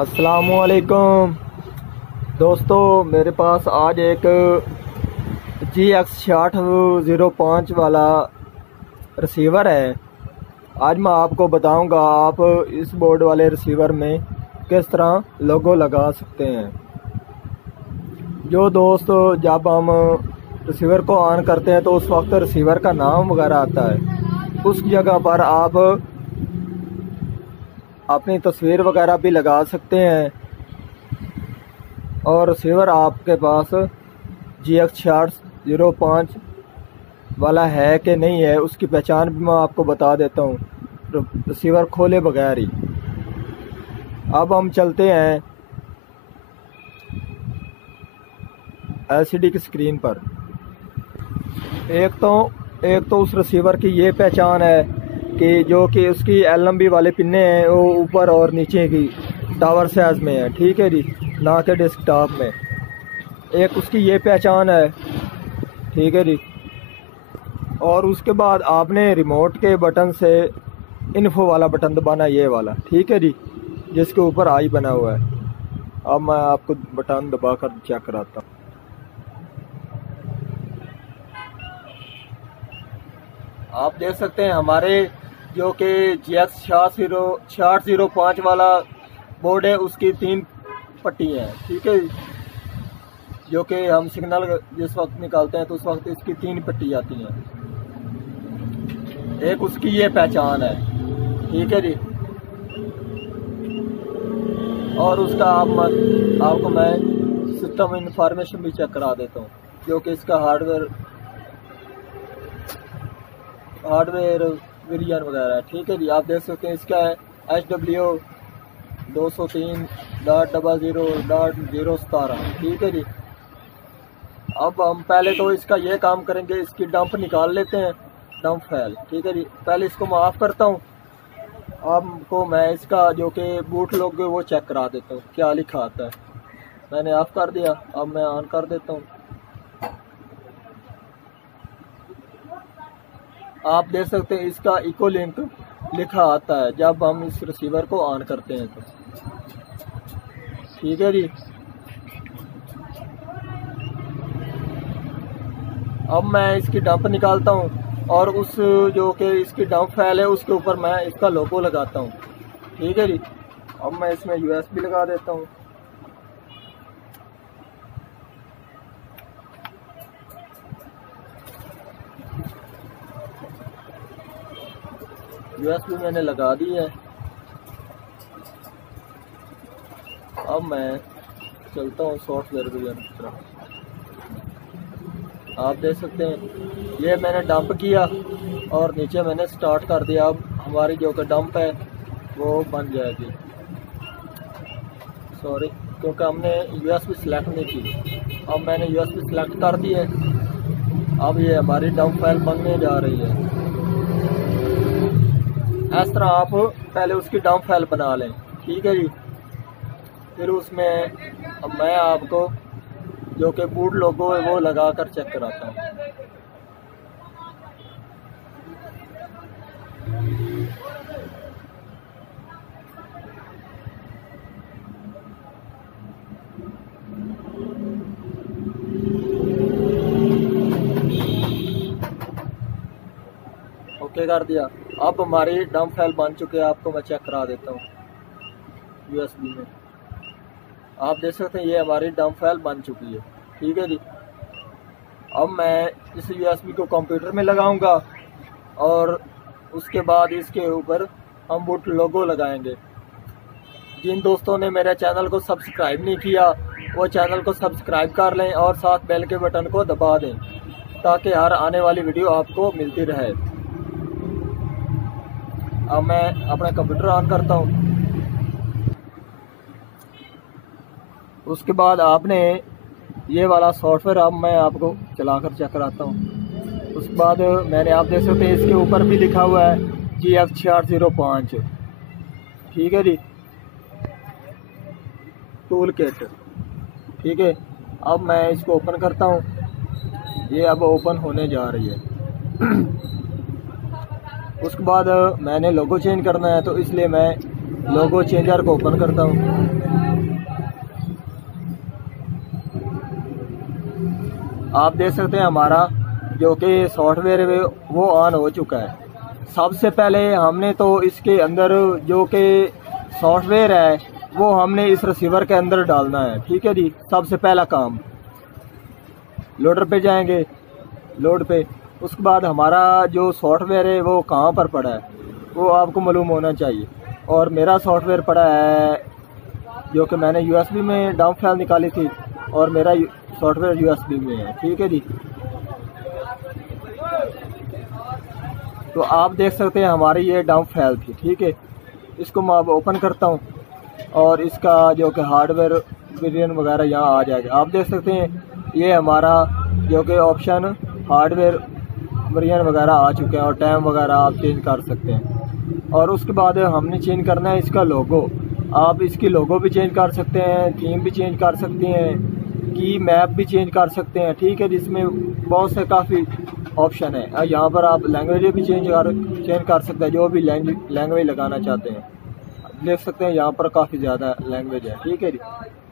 अस्सलामुअलैकुम दोस्तों, मेरे पास आज एक GX6005 वाला रिसीवर है। आज मैं आपको बताऊंगा आप इस बोर्ड वाले रिसीवर में किस तरह लोगो लगा सकते हैं। जो दोस्त जब हम रिसीवर को ऑन करते हैं तो उस वक्त रिसीवर का नाम वगैरह आता है, उस जगह पर आप अपनी तस्वीर वगैरह भी लगा सकते हैं। और रिसीवर आपके पास GX6005 वाला है कि नहीं है, उसकी पहचान भी मैं आपको बता देता हूँ रिसीवर खोले बगैर ही। अब हम चलते हैं LCD की स्क्रीन पर। एक तो उस रिसीवर की ये पहचान है कि जो कि उसकी LMB वाले पिन्ने हैं वो ऊपर और नीचे की टावर साइज में है, ठीक है जी, ना कि डेस्कटॉप में। एक उसकी ये पहचान है, ठीक है जी। और उसके बाद आपने रिमोट के बटन से इन्फो वाला बटन दबाना, ये वाला, ठीक है जी, जिसके ऊपर आई बना हुआ है। अब मैं आपको बटन दबाकर चेक कराता हूँ। आप देख सकते हैं हमारे जो कि GX6005 वाला बोर्ड है उसकी 3 पट्टी हैं, ठीक है, जो कि हम सिग्नल जिस वक्त निकालते हैं तो उस वक्त इसकी 3 पट्टी आती हैं। एक उसकी ये पहचान है, ठीक है जी। और उसका आपको मैं सिस्टम इंफॉर्मेशन भी चेक करा देता हूँ, जो कि इसका हार्डवेयर वेरिएंट वगैरह है, ठीक है जी। आप देख सकते हैं इसका है HW203.00.017, ठीक है जी। अब हम पहले तो इसका ये काम करेंगे, इसकी डंप निकाल लेते हैं, डंप फाइल, ठीक है जी। पहले इसको मैं ऑफ करता हूँ। आपको मैं इसका जो कि बूट लोग वो चेक करा देता हूँ क्या लिखा आता है। मैंने ऑफ कर दिया, अब मैं ऑन कर देता हूँ। आप देख सकते हैं इसका इको लिंक लिखा आता है जब हम इस रिसीवर को ऑन करते हैं तो, ठीक है जी। अब मैं इसकी डंप निकालता हूँ और उस जो कि इसकी डंप फाइल है उसके ऊपर मैं इसका लोगो लगाता हूँ, ठीक है जी। अब मैं इसमें USB लगा देता हूँ। USB मैंने लगा दी है। अब मैं चलता हूँ सॉफ्टवेयर की तरफ। आप देख सकते हैं ये मैंने डंप किया और नीचे मैंने स्टार्ट कर दिया। अब हमारी जो कि डंप है वो बन जाएगी, सॉरी, क्योंकि हमने USB सिलेक्ट नहीं की। अब मैंने USB सिलेक्ट कर दी है। अब ये हमारी डंप फाइल बनने जा रही है। इस तरह आप पहले उसकी डंप फाइल बना लें, ठीक है जी। फिर उसमें अब मैं आपको जो कि बूट लोगो है वो लगा कर चेक कराता हूँ। ओके कर दिया। अब हमारी डंप फाइल बन चुकी है, आपको मैं चेक करा देता हूँ USB में। आप देख सकते हैं ये हमारी डंप फाइल बन चुकी है, ठीक है जी। अब मैं इस USB को कंप्यूटर में लगाऊंगा और उसके बाद इसके ऊपर हम बूट लोगो लगाएंगे। जिन दोस्तों ने मेरे चैनल को सब्सक्राइब नहीं किया वो चैनल को सब्सक्राइब कर लें और साथ बेल के बटन को दबा दें ताकि हर आने वाली वीडियो आपको मिलती रहे। अब मैं अपना कंप्यूटर ऑन करता हूँ। उसके बाद आपने ये वाला सॉफ्टवेयर अब मैं आपको चलाकर चेक कराता हूँ। उसके बाद मैंने, आप देख सकते हैं इसके ऊपर भी लिखा हुआ है GX6005, ठीक है जी, टूल किट, ठीक है। अब मैं इसको ओपन करता हूँ। ये अब ओपन होने जा रही है। उसके बाद मैंने लोगो चेंज करना है तो इसलिए मैं लोगो चेंजर को ओपन करता हूँ। आप देख सकते हैं हमारा जो कि सॉफ्टवेयर है वो ऑन हो चुका है। सबसे पहले हमने तो इसके अंदर जो कि सॉफ्टवेयर है वो हमने इस रिसीवर के अंदर डालना है। ठीक है जी, सबसे पहला काम लोडर पे जाएंगे, लोड पे। उसके बाद हमारा जो सॉफ्टवेयर है वो कहाँ पर पड़ा है वो आपको मालूम होना चाहिए। और मेरा सॉफ्टवेयर पड़ा है जो कि मैंने यूएसबी में डंप फाइल निकाली थी और मेरा सॉफ्टवेयर यूएसबी में है। ठीक है जी, तो आप देख सकते हैं हमारी ये डंप फाइल थी। ठीक है, इसको मैं अब ओपन करता हूँ और इसका जो कि हार्डवेयर वेरिएंट वगैरह यहाँ आ जाएगा। आप देख सकते हैं ये हमारा जो कि ऑप्शन हार्डवेयर वेरिएंट वगैरह आ चुके हैं और टाइम वगैरह आप चेंज कर सकते हैं। और उसके बाद हमने चेंज करना है इसका लोगो। आप इसकी लोगो भी चेंज कर सकते हैं, थीम भी चेंज कर सकते हैं, की मैप भी चेंज कर सकते हैं। ठीक है, जिसमें बहुत से काफ़ी ऑप्शन है। यहाँ पर आप लैंग्वेज भी चेंज कर सकते हैं, जो भी लैंग्वेज लगाना चाहते हैं। देख सकते हैं यहाँ पर काफ़ी ज़्यादा लैंग्वेज है। ठीक है जी,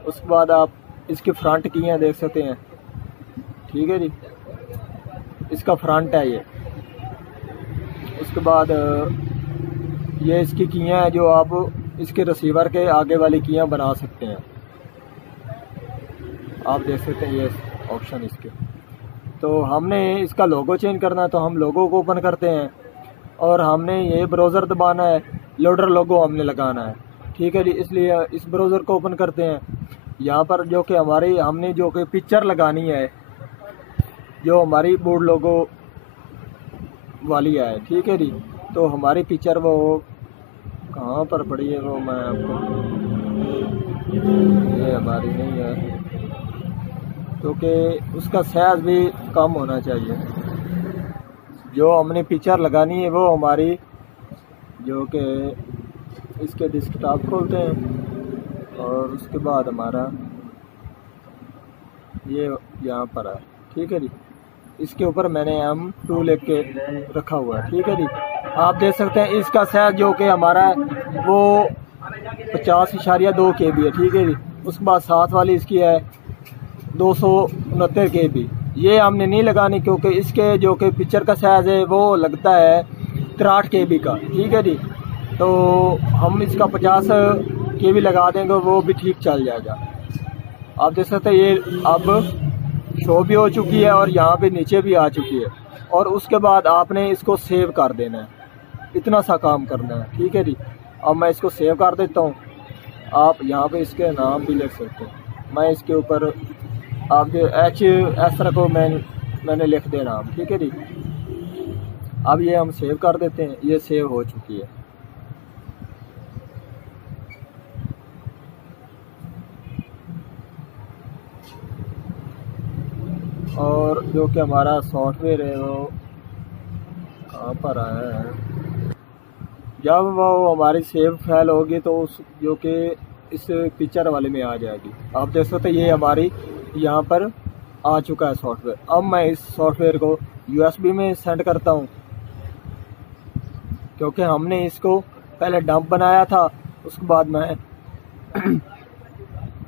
उसके बाद आप इसकी फ्रंट की हैं देख सकते हैं। ठीक है जी, इसका फ्रंट है ये। उसके बाद ये इसकी कीयाँ हैं जो आप इसके रिसीवर के आगे वाली कीयाँ बना सकते हैं। आप देख सकते हैं ये ऑप्शन इसके। तो हमने इसका लोगो चेंज करना है तो हम लोगो को ओपन करते हैं और हमने ये ब्राउज़र दबाना है, लोडर लोगो हमने लगाना है। ठीक है जी, इसलिए इस ब्राउज़र को ओपन करते हैं। यहाँ पर जो कि हमने जो कि पिक्चर लगानी है जो हमारी बोर्ड लोगो वाली है। ठीक है जी, तो हमारी पिक्चर वो कहाँ पर पड़ी है वो मैं आपको, ये हमारी नहीं है क्योंकि उसका साइज भी कम होना चाहिए। जो हमने पिक्चर लगानी है वो हमारी जो कि इसके डेस्कटॉप खोलते हैं और उसके बाद हमारा ये यहाँ पर है। ठीक है जी, इसके ऊपर मैंने M2 लिख के रखा हुआ है। ठीक है जी, आप देख सकते हैं इसका साइज जो कि हमारा है वो 50.2 KB है। ठीक है जी, उसके बाद साथ वाली इसकी है 269 KB। ये हमने नहीं लगानी क्योंकि इसके जो कि पिक्चर का साइज है वो लगता है 63 KB का। ठीक है जी, तो हम इसका 50 KB लगा देंगे, वो भी ठीक चल जाएगा। आप देख सकते हैं ये अब शो भी हो चुकी है और यहाँ पे नीचे भी आ चुकी है। और उसके बाद आपने इसको सेव कर देना है, इतना सा काम करना है। ठीक है जी, अब मैं इसको सेव कर देता हूँ। आप यहाँ पे इसके नाम भी लिख सकते हैं। मैं इसके ऊपर आप जो HS रखो मैंने लिख दे नाम। ठीक है जी, अब ये हम सेव कर देते हैं। ये सेव हो चुकी है। और जो कि हमारा सॉफ्टवेयर है वो कहाँ पर आया है, जब वो हमारी सेव फाइल होगी तो उस जो कि इस पिक्चर वाले में आ जाएगी। आप देख सकते हैं ये हमारी यहाँ पर आ चुका है सॉफ्टवेयर। अब मैं इस सॉफ्टवेयर को USB में सेंड करता हूँ क्योंकि हमने इसको पहले डंप बनाया था। उसके बाद मैं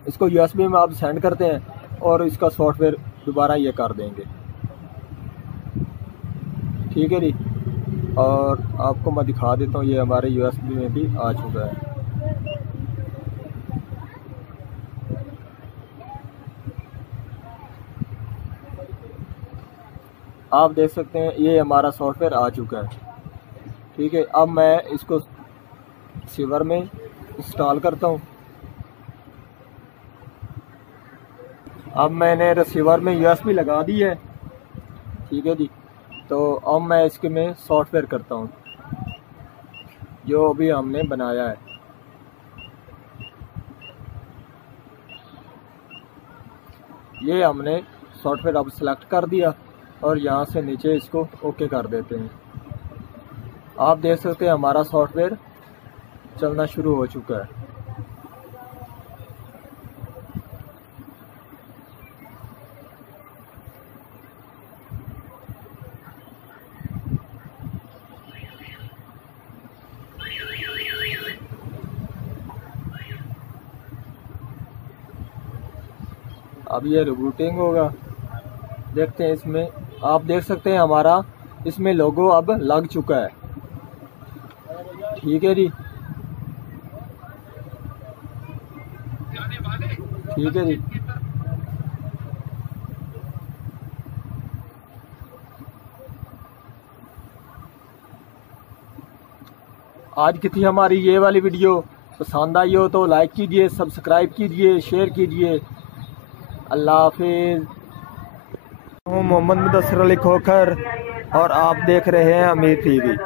इसको USB में आप सेंड करते हैं और इसका सॉफ्टवेयर दोबारा ये कर देंगे। ठीक है जी, और आपको मैं दिखा देता हूँ ये हमारे USB में भी आ चुका है। आप देख सकते हैं ये हमारा सॉफ्टवेयर आ चुका है। ठीक है, अब मैं इसको रिसीवर में इंस्टॉल करता हूँ। अब मैंने रिसीवर में USB लगा दी है। ठीक है जी, तो अब मैं इसके में सॉफ्टवेयर करता हूँ जो अभी हमने बनाया है। ये हमने सॉफ्टवेयर अब सेलेक्ट कर दिया और यहाँ से नीचे इसको ओके कर देते हैं। आप देख सकते हैं हमारा सॉफ्टवेयर चलना शुरू हो चुका है। अब ये रिबूटिंग होगा, देखते हैं। इसमें आप देख सकते हैं हमारा इसमें लोगो अब लग चुका है। ठीक है जी, ठीक है जी। आज की थी हमारी ये वाली वीडियो। पसंद आई हो तो लाइक कीजिए, सब्सक्राइब कीजिए, शेयर कीजिए। अल्लाह हाफिज। हूँ मोहम्मद मुदस्सिर अली खोखर और आप देख रहे हैं अमीर टीवी।